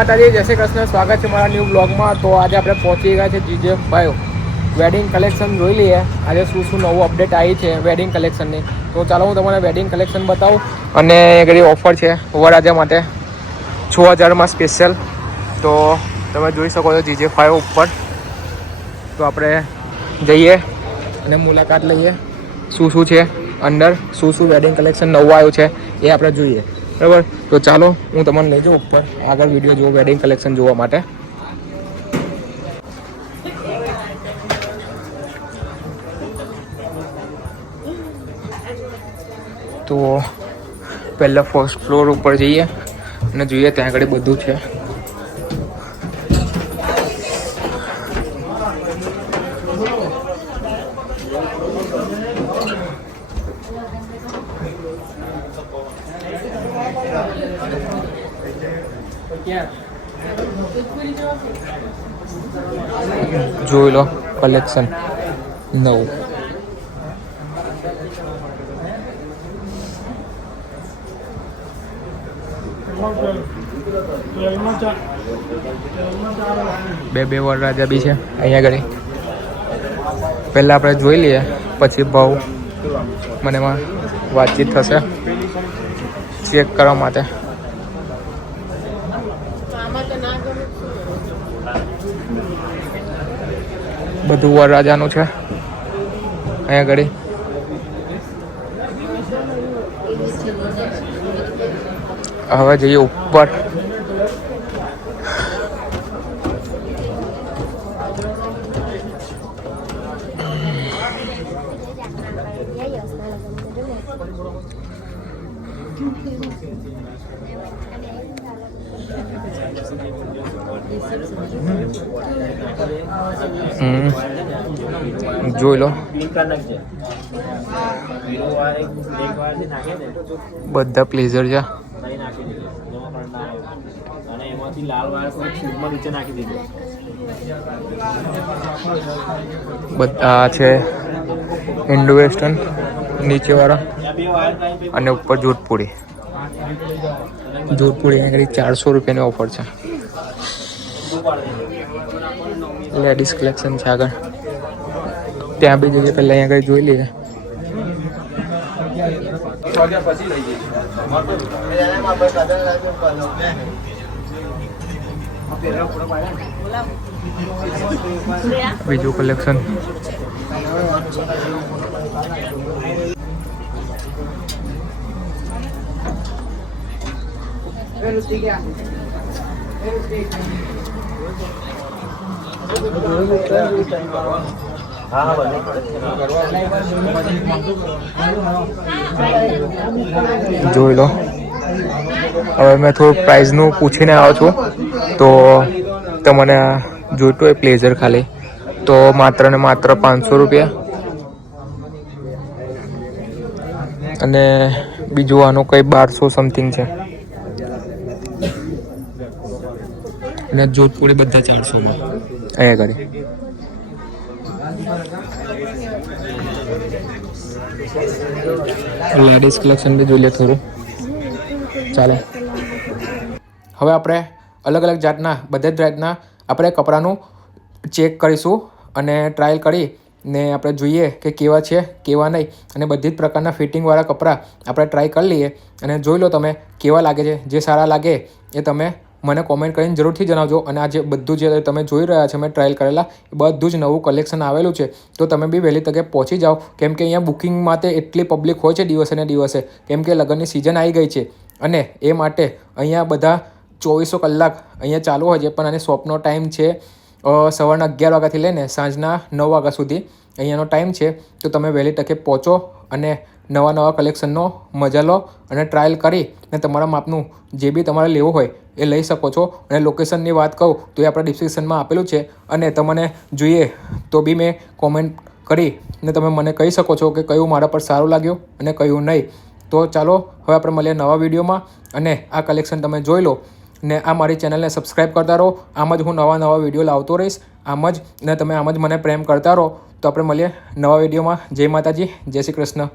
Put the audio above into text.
માતાજી, જય શ્રી કૃષ્ણ. સ્વાગત છે મારા ન્યૂ બ્લોગમાં. તો આજે આપણે પહોંચી ગયા છે GJ5 વેડિંગ કલેક્શન. જોઈ લઈએ આજે શું શું નવું અપડેટ આવી છે વેડિંગ કલેક્શનની. તો ચાલો હું તમને વેડિંગ કલેક્શન બતાવું. અને ઘણી ઓફર છે વરરાજા માટે 6000માં સ્પેશિયલ. તો તમે જોઈ શકો છો GJ5 ઉપર. તો આપણે જઈએ અને મુલાકાત લઈએ શું શું છે અંદર, શું શું વેડિંગ કલેક્શન નવું આવ્યું છે એ આપણે જોઈએ, બરાબર. તો ચાલો હું તમને લઈ જાઉં ઉપર આગળ વિડીયો જુઓ વેડિંગ કલેક્શન જોવા માટે. તો પહેલાં ફર્સ્ટ ફ્લોર ઉપર જઈએ અને જોઈએ ત્યાં આગળ બધું છે. જોઈ લો કલેક્શન નવું. બે વરરાજા બી છે અહીંયા આગળ. પહેલાં આપણે જોઈ લઈએ પછી ભાવ મને એમાં વાતચીત થશે ચેક કરવા માટે. બધું વરરાજાનું છે અહીંયા આગળ. હવે જઈએ ઉપર. જોઈ લો બધા પ્લેઝર છે. બધા છે ઇન્ડો વેસ્ટર્ન નીચે વાળા અને ઉપર જોધપુરી. જોધપુરી આગળ 400 રૂપિયાની ઓફર છે. લેડીઝ કલેક્શન છે આગળ. ત્યાં બી જઈએ પહેલાં અહીંયા આગળ જોઈ લઈએ. બીજું કલેક્શન જોઈ લો. હવે મેં થોડું પ્રાઇઝનું પૂછીને આવ્યો છું. તો તમને જોઈતું હોય પ્લેઝર ખાલી તો માત્ર ને માત્ર 500 રૂપિયા. અને બીજું આનું કંઈ 1200 સમથિંગ છે. અને જોધપુરી બધા 400માં અહીંયા આગળ. લેડીઝ કલેક્શન બી જોઈ લે થોડું. ચાલે. હવે આપણે અલગ અલગ જાતના બધા જ જાતના આપણે કપડાનું ચેક કરીશું અને ટ્રાયલ કરી ને આપણે જોઈએ કે કેવા છે કેવા નહીં. અને બધી જ પ્રકારના ફિટિંગવાળા કપડાં આપણે ટ્રાય કરી લઈએ અને જોઈ લો તમે કેવા લાગે છે. જે સારા લાગે એ તમે મને કોમેન્ટ કરીને જરૂરથી જણાવજો. અને આ જે બધું જે તમે જોઈ રહ્યા છો મેં ટ્રાયલ કરેલા એ બધું જ નવું કલેક્શન આવેલું છે. તો તમે બી વહેલી તકે પહોંચી જાઓ, કેમ કે અહીંયા બુકિંગ માટે એટલી પબ્લિક હોય છે દિવસે ને દિવસે, કેમ કે લગ્નની સિઝન આવી ગઈ છે. અને એ માટે અહીંયા બધા 2400 કલાક અહીંયા ચાલુ હોય છે. પણ આની શોપનો ટાઈમ છે સવારના 11 વાગ્યાથી લઈને સાંજના 9 વાગ્યા સુધી અહીંયાનો ટાઈમ છે. તો તમે વહેલી તકે પહોંચો અને નવા કલેક્શનનો મજા લો અને ટ્રાયલ કરી ને તમારા માપનું જે બી તમારે લેવું હોય એ લઈ શકો છો. અને લોકેશનની વાત કહું તો એ આપણા ડિસ્ક્રિપ્શનમાં આપેલું છે. અને તમને જોઈએ તો બી મેં કોમેન્ટ કરી ને તમે મને કહી શકો છો કે કયું મારા પર સારું લાગ્યું અને કયું નહીં. તો ચાલો હવે આપણે મળીએ નવા વિડીયોમાં. અને આ કલેક્શન તમે જોઈ લો ને આ મારી ચેનલને સબસ્ક્રાઈબ કરતા રહો. આમ જ હું નવા વિડીયો લાવતો રહીશ. આમ જ ને તમે આમ જ મને પ્રેમ કરતા રહો. તો આપણે મળીએ નવા વિડીયોમાં. જય માતાજી, જય શ્રી કૃષ્ણ.